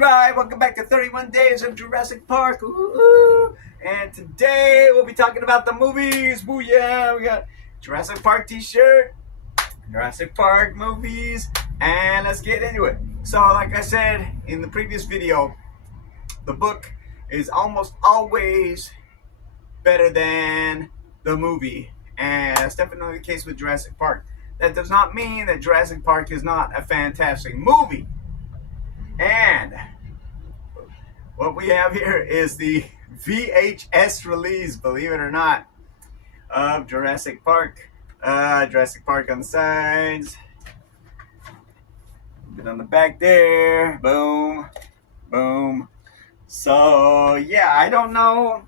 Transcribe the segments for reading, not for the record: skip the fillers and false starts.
right, welcome back to 31 Days of Jurassic Park. Ooh, and today we'll be talking about the movies. Boo yeah, we got Jurassic Park t-shirt, Jurassic Park movies, and let's get into it. So like I said in the previous video, the book is almost always better than the movie, and that's definitely the case with Jurassic Park. That does not mean that Jurassic Park is not a fantastic movie. And what we have here is the VHS release, believe it or not, of Jurassic Park. Jurassic Park on the sides, a bit on the back there. Boom, boom. So yeah, I don't know.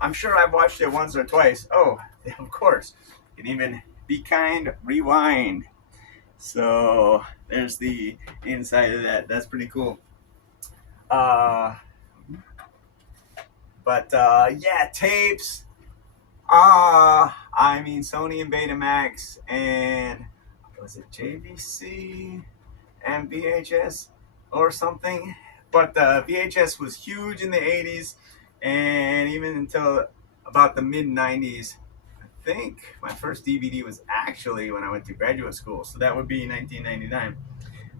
I'm sure I've watched it once or twice. Oh, of course. You can even be kind, rewind. So there's the inside of that. That's pretty cool. Yeah, tapes. I mean Sony and Betamax, and was it JVC and VHS or something? But VHS was huge in the 80s and even until about the mid 90s. I think my first DVD was actually when I went to graduate school, so that would be 1999.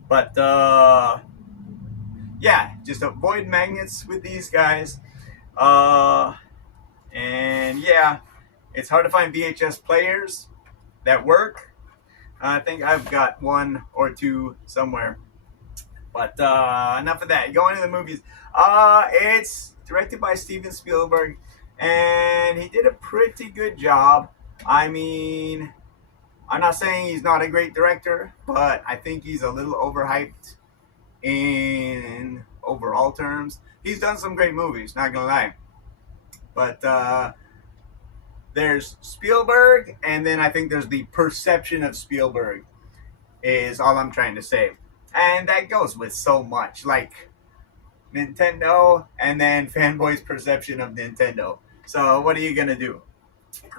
But yeah, just avoid magnets with these guys. And yeah, it's hard to find VHS players that work. I think I've got one or two somewhere. But enough of that. Going to the movies. It's directed by Steven Spielberg, and he did a pretty good job. I mean, I'm not saying he's not a great director, but I think he's a little overhyped in overall terms. He's done some great movies, not gonna lie. But there's Spielberg, and then I think there's the perception of Spielberg, is all I'm trying to say. And that goes with so much, like Nintendo, and then fanboys' perception of Nintendo. So what are you gonna do?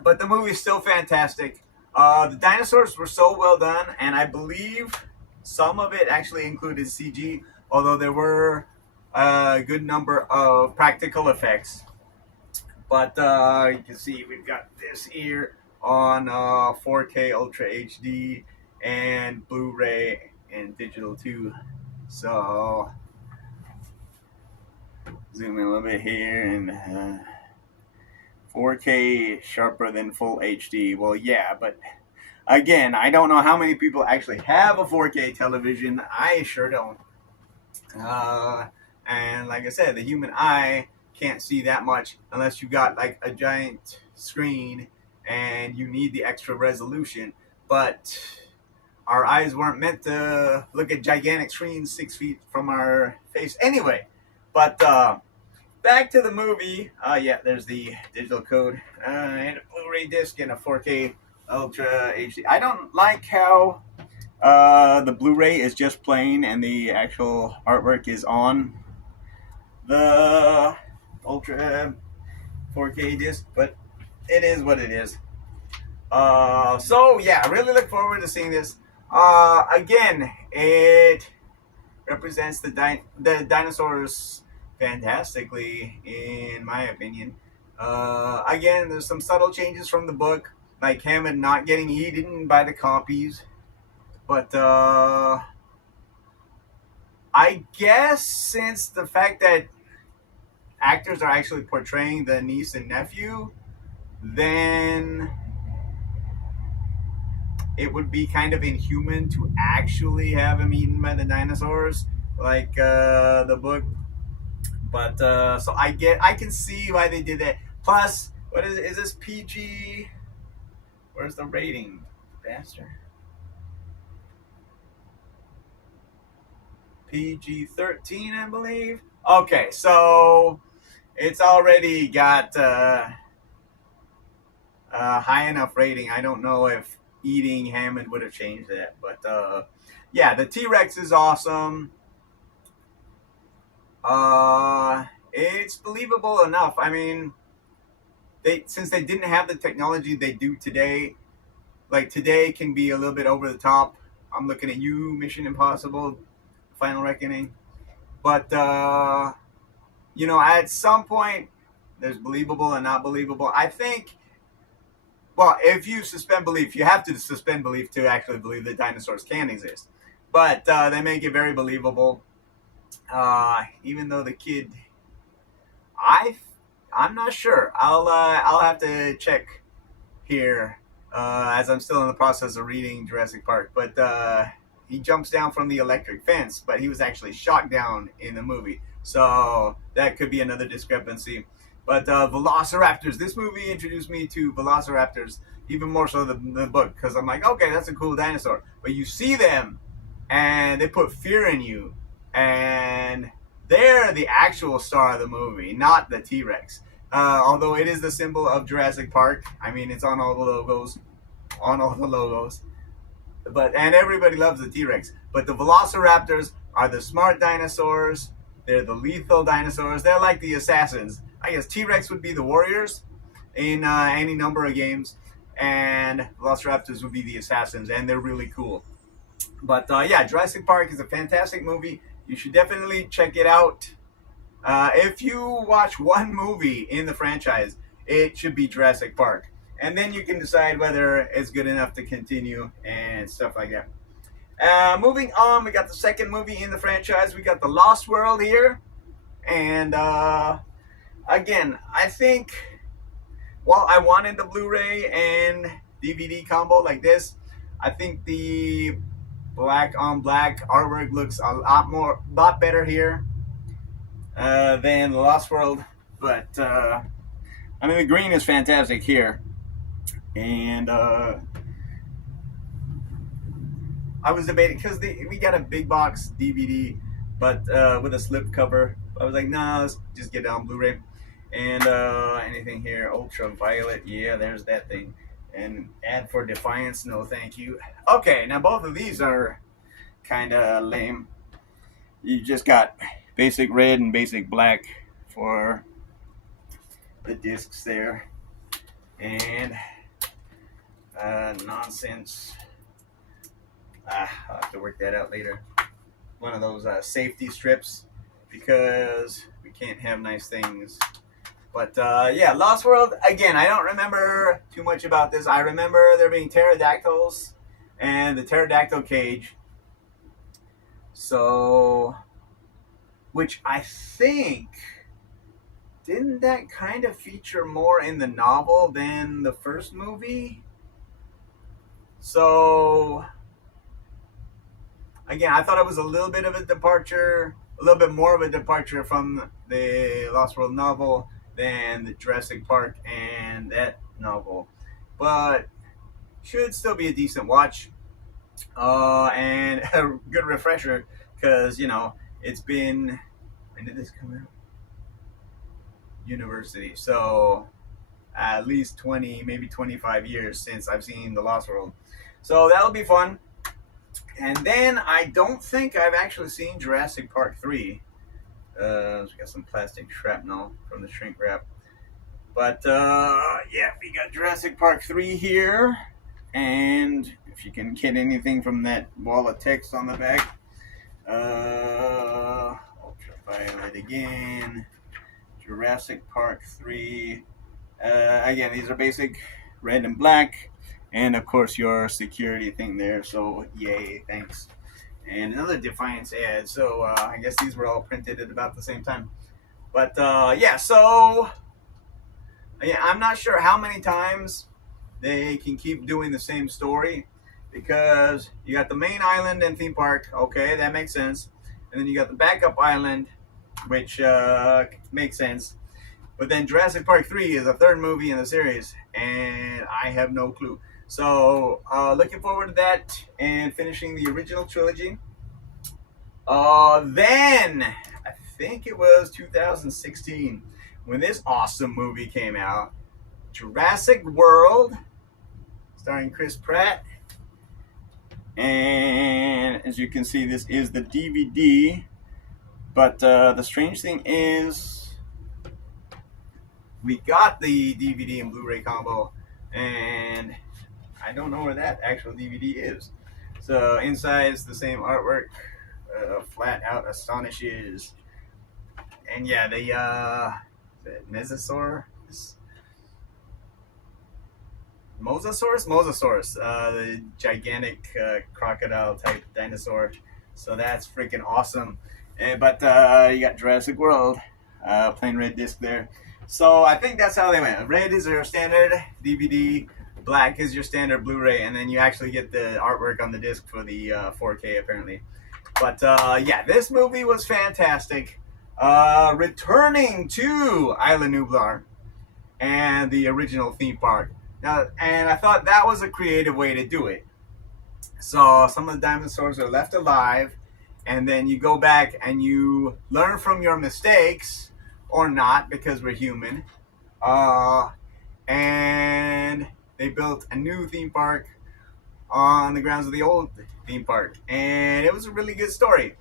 But the movie's still fantastic. The dinosaurs were so well done, and I believe some of it actually included CG, although there were a good number of practical effects. But you can see we've got this here on 4K Ultra HD and Blu-ray and digital too. So zoom in a little bit here, and 4K sharper than full HD. Well, yeah, but again, I don't know how many people actually have a 4K television. I sure don't. And like I said, the human eye can't see that much unless you got like a giant screen and you need the extra resolution. But our eyes weren't meant to look at gigantic screens 6 feet from our face anyway. But back to the movie. Yeah, there's the digital code and a Blu-ray disc and a 4K Ultra HD. I don't like how the Blu-ray is just plain and the actual artwork is on the Ultra 4K disc, but it is what it is. So yeah, I really look forward to seeing this. Again, it represents the dinosaurs fantastically, in my opinion. Again, there's some subtle changes from the book, like Hammond not getting eaten by the copies. But I guess since the fact that actors are actually portraying the niece and nephew, then it would be kind of inhuman to actually have him eaten by the dinosaurs, like the book. But so I can see why they did that. Plus, what is it? Is this PG? Where's the rating, bastard? PG-13, I believe. Okay, so it's already got a high enough rating. I don't know if eating Hammond would have changed that, but yeah, the T-Rex is awesome. It's believable enough. I mean, since they didn't have the technology they do today, like today can be a little bit over the top. I'm looking at you, Mission Impossible, Final Reckoning. But at some point, there's believable and not believable. I think. Well, if you suspend belief, you have to suspend belief to actually believe that dinosaurs can exist. But they make it very believable. Even though the kid, I, I'm not sure. I'll have to check here as I'm still in the process of reading Jurassic Park. But he jumps down from the electric fence, but he was actually shot down in the movie. So that could be another discrepancy. But Velociraptors, this movie introduced me to Velociraptors even more so than the book, because I'm like, okay, that's a cool dinosaur. But you see them, and they put fear in you, and they're the actual star of the movie, not the T-Rex. Although it is the symbol of Jurassic Park. I mean, it's on all the logos. On all the logos. And everybody loves the T-Rex. But the Velociraptors are the smart dinosaurs. They're the lethal dinosaurs. They're like the assassins. I guess T-Rex would be the warriors in any number of games. And Velociraptors would be the assassins. And they're really cool. But yeah, Jurassic Park is a fantastic movie. You should definitely check it out. If you watch one movie in the franchise, it should be Jurassic Park. And then you can decide whether it's good enough to continue and stuff like that. Moving on, we got the second movie in the franchise. We got The Lost World here. And again, I think, well, I wanted the Blu-ray and DVD combo like this. I think the black on black artwork looks a lot better here than The Lost World. But I mean, the green is fantastic here. And I was debating because we got a big box DVD, but with a slip cover. I was like, nah, let's just get it on Blu-ray. And anything here, ultraviolet, yeah, there's that thing. And Ad for Defiance, no thank you. Okay, now both of these are kind of lame. You just got basic red and basic black for the discs there. And nonsense. I'll have to work that out later. One of those safety strips, because we can't have nice things. But yeah, Lost World, again, I don't remember too much about this. I remember there being pterodactyls and the pterodactyl cage. So, which I think, didn't that kind of feature more in the novel than the first movie? So, again, I thought it was a little bit of a departure, a little bit more of a departure from the Lost World novel than the Jurassic Park and that novel. But should still be a decent watch. And a good refresher, because, it's been, when did this come out? University. So, at least 20, maybe 25 years since I've seen The Lost World. So that'll be fun. And then I don't think I've actually seen Jurassic Park 3. We got some plastic shrapnel from the shrink wrap. But yeah, we got Jurassic Park 3 here. And if you can get anything from that wall of text on the back. Ultraviolet again. Jurassic Park 3. Again, these are basic red and black. And of course, your security thing there. So, yay, thanks. And another Defiance ad. So, I guess these were all printed at about the same time. But, yeah, so, yeah, I'm not sure how many times they can keep doing the same story. Because you got the main island and theme park. Okay, that makes sense. And then you got the backup island, which makes sense. But then Jurassic Park 3 is the third movie in the series. And I have no clue. So, looking forward to that and finishing the original trilogy. Then, I think it was 2016 when this awesome movie came out. Jurassic World, starring Chris Pratt. And as you can see, this is the DVD. But the strange thing is, we got the DVD and Blu-ray combo. And I don't know where that actual DVD is. So inside is the same artwork. flat out astonishes. And yeah, the Mesosaur, Mosasaurus, the gigantic crocodile type dinosaur. So that's freaking awesome. But you got Jurassic World, plain red disc there. So I think that's how they went. Red is your standard DVD, black is your standard Blu-ray, and then you actually get the artwork on the disc for the 4K apparently. But yeah, this movie was fantastic. Returning to Isla Nublar and the original theme park. Now, and I thought that was a creative way to do it. So some of the dinosaurs are left alive, and then you go back and you learn from your mistakes, or not, because we're human. And they built a new theme park on the grounds of the old theme park, and it was a really good story.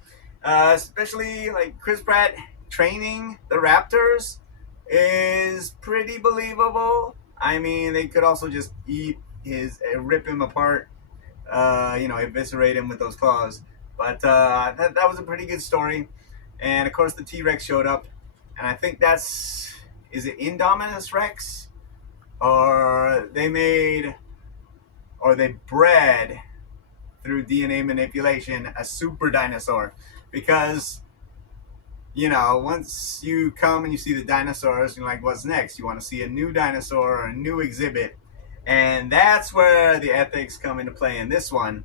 Especially like Chris Pratt training the raptors is pretty believable. I mean, they could also just rip him apart, eviscerate him with those claws. But that was a pretty good story. And of course, the T Rex showed up, and I think is it Indominus Rex, or they bred through DNA manipulation a super dinosaur, because once you come and you see the dinosaurs, you're like, what's next? You want to see a new dinosaur or a new exhibit. And that's where the ethics come into play in this one.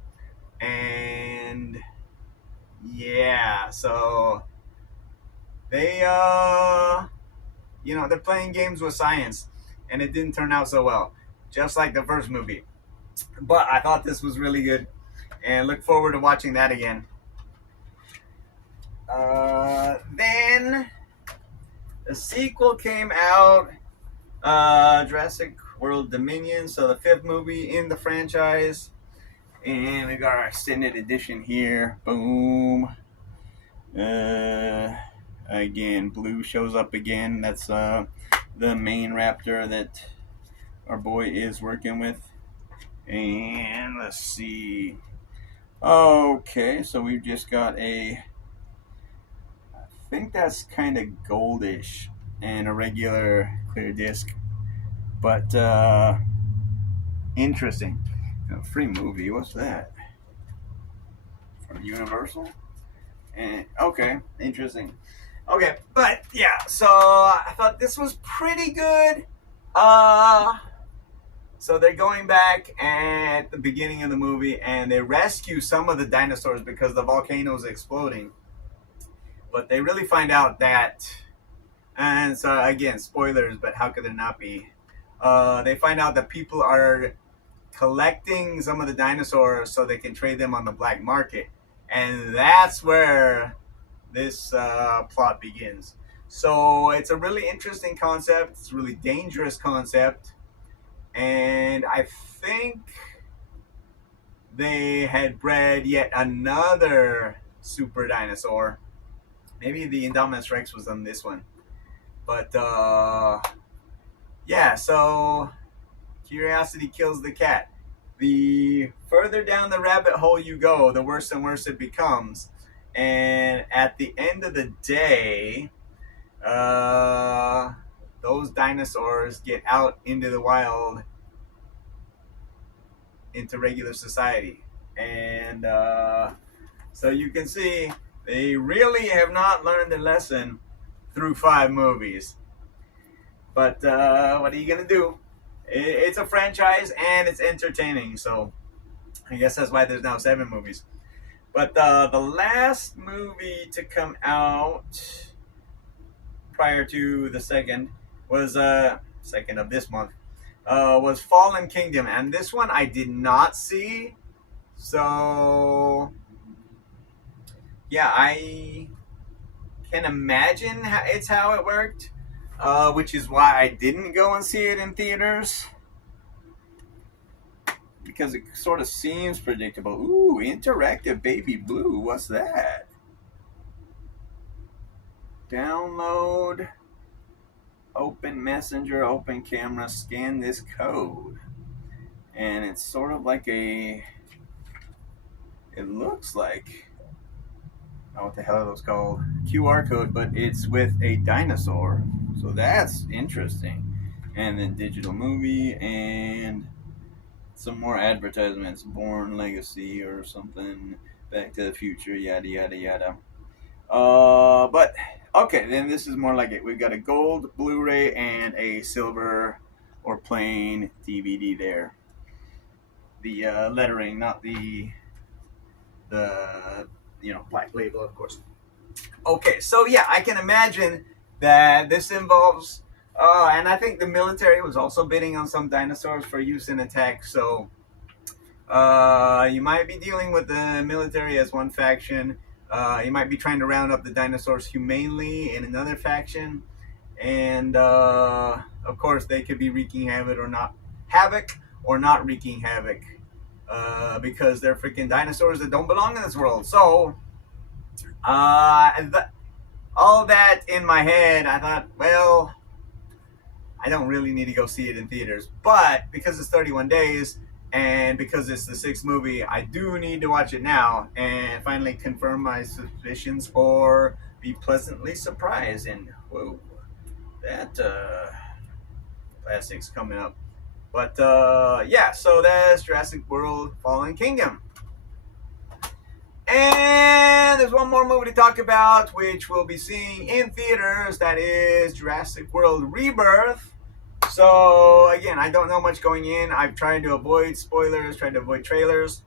And yeah, so they're playing games with science, and it didn't turn out so well, just like the first movie. But I thought this was really good, and look forward to watching that again. Then the sequel came out, Jurassic World Dominion, so the 5th movie in the franchise. And we got our extended edition here. Boom. Again, Blue shows up again. That's the main raptor that our boy is working with. And let's see. Okay, so we've just got I think that's kind of goldish and a regular clear disc. But interesting. Free movie, what's that? From Universal? And okay, interesting. Okay, but yeah, so I thought this was pretty good. So they're going back at the beginning of the movie, and they rescue some of the dinosaurs because the volcano is exploding. But they really find out that, and so again, spoilers, but how could there not be? They find out that people are collecting some of the dinosaurs so they can trade them on the black market. And that's where this plot begins. So it's a really interesting concept. It's a really dangerous concept. And I think they had bred yet another super dinosaur. Maybe the Indominus Rex was on this one. But yeah, so curiosity kills the cat. The further down the rabbit hole you go, the worse and worse it becomes. And at the end of the day, those dinosaurs get out into the wild, into regular society. And so you can see they really have not learned a lesson through 5 movies. But what are you going to do? It's a franchise and it's entertaining. So I guess that's why there's now 7 movies. But the last movie to come out prior to the second was second of this month, was Fallen Kingdom, and this one I did not see. So yeah, I can imagine it's how it worked, which is why I didn't go and see it in theaters, because it sort of seems predictable. Ooh, interactive baby blue. What's that? Download, open messenger, open camera, scan this code. And it's sort of like it looks like know what the hell it was called, QR code, but it's with a dinosaur. So that's interesting. And then digital movie and some more advertisements. Born Legacy or something. Back to the Future. Yada yada yada. But okay, then this is more like it. We've got a gold Blu-ray and a silver or plain DVD there. The lettering, not the black label, of course. Okay, so yeah, I can imagine that this involves, and I think the military was also bidding on some dinosaurs for use in attacks. So you might be dealing with the military as one faction. You might be trying to round up the dinosaurs humanely in another faction, and of course they could be wreaking havoc or not wreaking havoc, because they're freaking dinosaurs that don't belong in this world. So all that in my head, I thought, well, I don't really need to go see it in theaters, but because it's 31 days. And because it's the 6th movie, I do need to watch it now and finally confirm my suspicions or be pleasantly surprised. And whoa, that plastic's coming up. But yeah, so that's Jurassic World Fallen Kingdom. And there's one more movie to talk about, which we'll be seeing in theaters. That is Jurassic World Rebirth. So again, I don't know much going in. I've tried to avoid spoilers, tried to avoid trailers.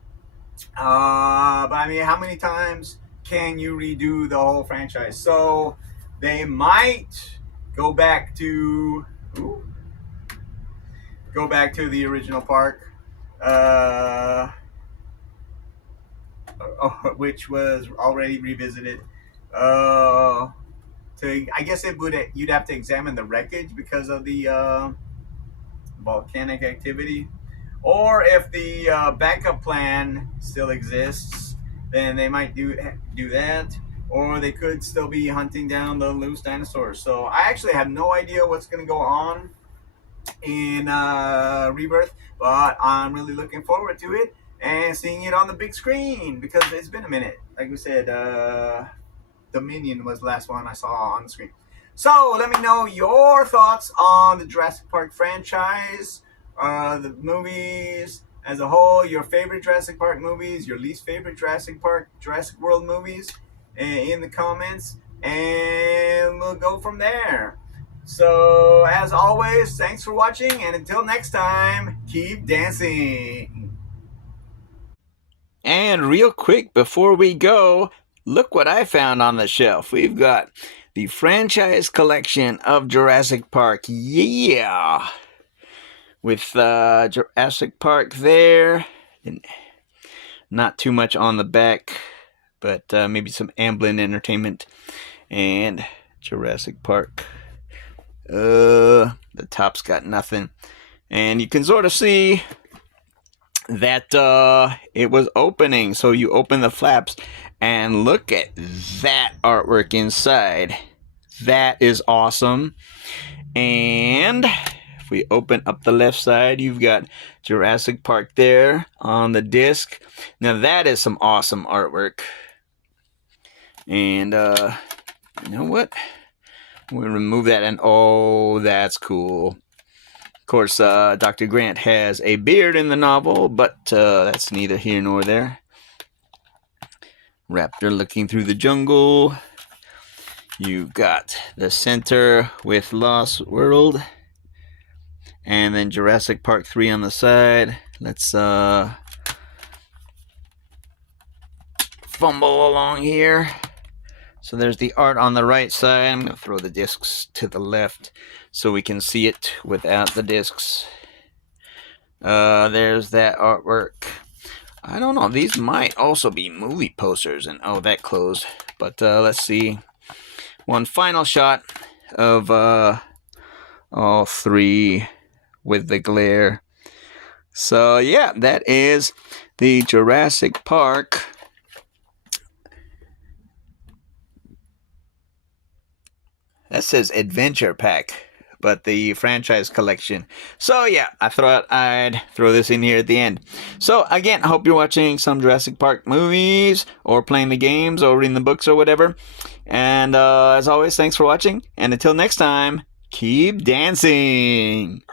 But I mean, how many times can you redo the whole franchise? So they might go back to the original park, which was already revisited. I guess you'd have to examine the wreckage because of the volcanic activity, or if the backup plan still exists, then they might do that, or they could still be hunting down the loose dinosaurs. So I actually have no idea what's going to go on in Rebirth, but I'm really looking forward to it and seeing it on the big screen because it's been a minute. Like we said, Dominion was the last one I saw on the screen. So let me know your thoughts on the Jurassic Park franchise, the movies as a whole, your favorite Jurassic Park movies, your least favorite Jurassic World movies in the comments, and we'll go from there. So as always, thanks for watching, and until next time, keep dancing. And real quick before we go, look what I found on the shelf. We've got the franchise collection of Jurassic Park. Yeah! With Jurassic Park there. And not too much on the back, but maybe some Amblin Entertainment. And Jurassic Park. The top's got nothing. And you can sort of see that it was opening. So you open the flaps and look at that artwork inside. That is awesome. And if we open up the left side, you've got Jurassic Park there on the disc. Now that is some awesome artwork. And you know what? We'll remove that, and oh, that's cool. Of course, Dr. Grant has a beard in the novel, but that's neither here nor there. Raptor looking through the jungle. You've got the center with Lost World. And then Jurassic Park 3 on the side. Let's fumble along here. So there's the art on the right side. I'm going to throw the discs to the left so we can see it without the discs. There's that artwork. I don't know. These might also be movie posters. And oh, that closed. But let's see. One final shot of all three with the glare. So yeah, that is the Jurassic Park that says Adventure Pack, but the franchise collection. So yeah, I thought I'd throw this in here at the end. So again, I hope you're watching some Jurassic Park movies, or playing the games, or reading the books, or whatever. And as always, thanks for watching, and until next time, keep dancing.